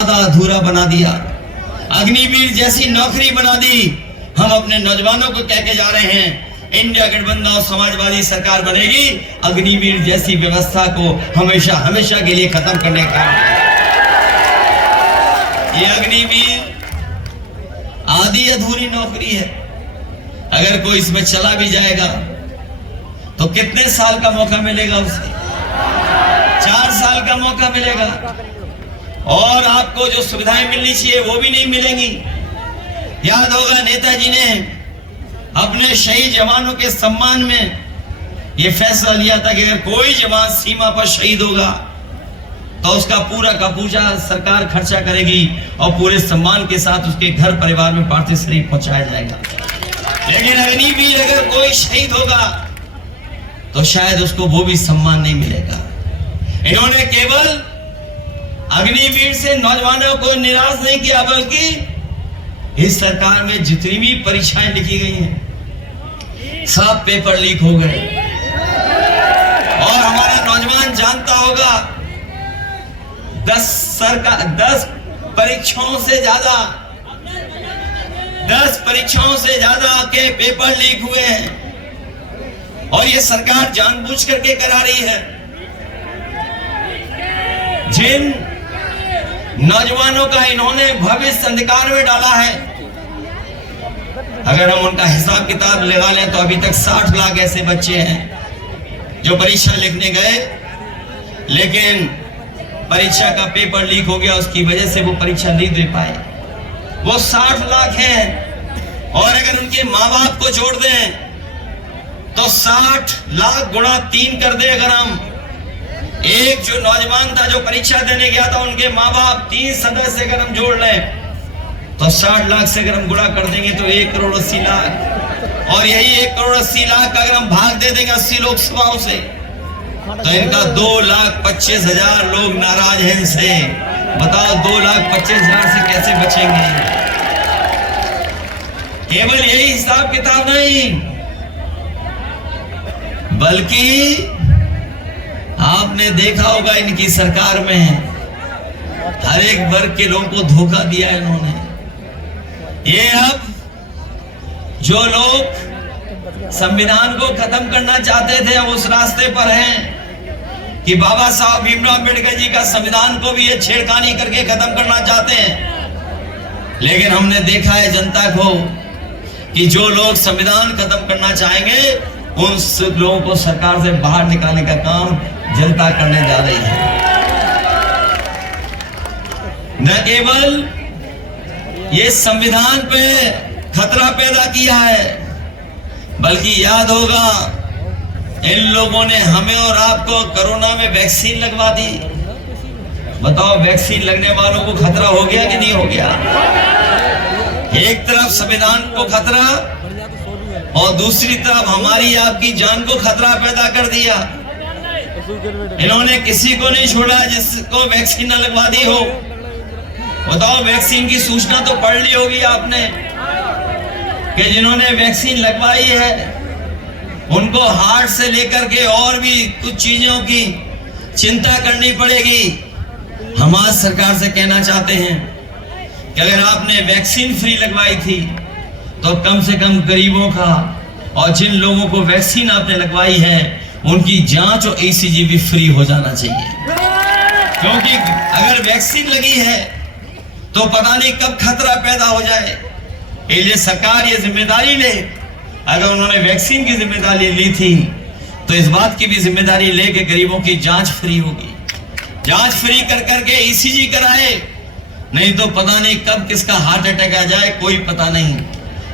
अधूरा बना दिया। अग्निवीर जैसी नौकरी बना दी। हम अपने नौजवानों को कह के जा रहे हैं, इंडिया गठबंधन और समाजवादी सरकार बनेगी, अग्निवीर जैसी व्यवस्था को हमेशा हमेशा के लिए खत्म करने का। ये अग्निवीर आधी अधूरी नौकरी है। अगर कोई इसमें चला भी जाएगा तो कितने साल का मौका मिलेगा उसे? 4 साल का मौका मिलेगा। और आपको जो सुविधाएं मिलनी चाहिए वो भी नहीं मिलेंगी। याद होगा नेताजी ने अपने शहीद जवानों के सम्मान में यह फैसला लिया था कि अगर कोई जवान सीमा पर शहीद होगा तो उसका पूरा का पूरा सरकार खर्चा करेगी और पूरे सम्मान के साथ उसके घर परिवार में पार्थिव शरीर पहुंचाया जाएगा। लेकिन अग्निवीर अगर कोई शहीद होगा तो शायद उसको वो भी सम्मान नहीं मिलेगा। इन्होंने केवल अग्निवीर से नौजवानों को निराश नहीं किया, बल्कि इस सरकार में जितनी भी परीक्षाएं लिखी गई हैं सब पेपर लीक हो गए। और हमारा नौजवान जानता होगा 10 परीक्षाओं से ज्यादा के पेपर लीक हुए हैं और ये सरकार जानबूझ करके करा रही है। जिन नौजवानों का इन्होंने भविष्य अंधकार में डाला है, अगर हम उनका हिसाब किताब लगा लें तो अभी तक 60 लाख ऐसे बच्चे हैं जो परीक्षा लिखने गए लेकिन परीक्षा का पेपर लीक हो गया, उसकी वजह से वो परीक्षा नहीं दे पाए। वो 60 लाख हैं और अगर उनके माँ बाप को जोड़ दें तो 60 लाख गुणा 3 कर दे। अगर हम एक जो नौजवान था जो परीक्षा देने गया था उनके माँ बाप 3 सदस्य अगर हम जोड़ लें तो 60 लाख से अगर हम गुणा कर देंगे तो 1 करोड़ 80 लाख। और यही 1 करोड़ 80 लाख का अगर हम भाग दे देंगे 80 लोकसभाओं से तो इनका 2,25,000 लोग नाराज हैं इनसे। बताओ 2,25,000 से कैसे बचेंगे? केवल यही हिसाब किताब नहीं, बल्कि आपने देखा होगा इनकी सरकार में हर एक वर्ग के लोगों को धोखा दिया इन्होंने। ये अब जो लोग संविधान को खत्म करना चाहते थे अब उस रास्ते पर हैं कि बाबा साहब भीमराव अम्बेडकर जी का संविधान को भी ये छेड़खानी करके खत्म करना चाहते हैं। लेकिन हमने देखा है जनता को कि जो लोग संविधान खत्म करना चाहेंगे उन लोगों को सरकार से बाहर निकालने का काम जनता करने जा रही है। न केवल ये संविधान पे खतरा पैदा किया है, बल्कि याद होगा इन लोगों ने हमें और आपको कोरोना में वैक्सीन लगवा दी। बताओ वैक्सीन लगने वालों को खतरा हो गया कि नहीं हो गया? एक तरफ संविधान को खतरा और दूसरी तरफ हमारी आपकी जान को खतरा पैदा कर दिया। इन्होंने किसी को नहीं छोड़ा जिसको वैक्सीन न लगवा दी हो। बताओ वैक्सीन की सूचना तो पढ़ ली होगी आपने कि जिन्होंने वैक्सीन लगवाई है उनको हार्ट से लेकर के और भी कुछ चीजों की चिंता करनी पड़ेगी। हम आज सरकार से कहना चाहते हैं कि अगर आपने वैक्सीन फ्री लगवाई थी तो कम से कम गरीबों का और जिन लोगों को वैक्सीन आपने लगवाई है उनकी जांच और ईसीजी भी फ्री हो जाना चाहिए। क्योंकि अगर वैक्सीन लगी है तो पता नहीं कब खतरा पैदा हो जाए। इसलिए सरकार ये जिम्मेदारी ले, अगर उन्होंने वैक्सीन की जिम्मेदारी ली थी तो इस बात की भी जिम्मेदारी ले कि गरीबों की जांच फ्री होगी। जांच फ्री कर करके ईसीजी कराए, नहीं तो पता नहीं कब किसका हार्ट अटैक आ जाए, कोई पता नहीं।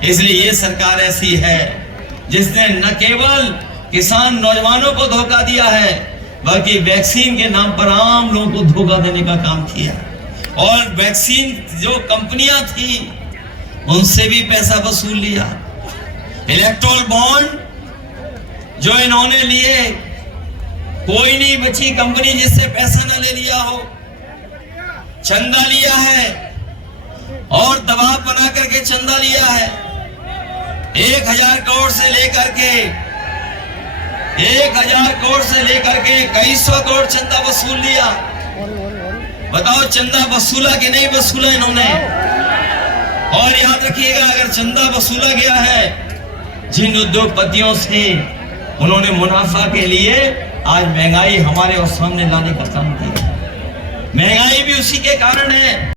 इसलिए ये सरकार ऐसी है जिसने न केवल किसान नौजवानों को धोखा दिया है बल्कि वैक्सीन के नाम पर आम लोगों को धोखा देने का काम किया। और वैक्सीन जो कंपनियां थी उनसे भी पैसा वसूल लिया। इलेक्ट्रोल बॉन्ड जो इन्होंने लिए, कोई नहीं बची कंपनी जिससे पैसा न ले लिया हो। चंदा लिया है और दबाव बना करके चंदा लिया है। 1,000 करोड़ से लेकर के कई सौ करोड़ चंदा वसूल लिया। बताओ चंदा वसूला कि नहीं वसूला इन्होंने? और याद रखिएगा, अगर चंदा वसूला गया है जिन उद्योगपतियों से, उन्होंने मुनाफा के लिए आज महंगाई हमारे और सामने लाने का काम किया। महंगाई भी उसी के कारण है।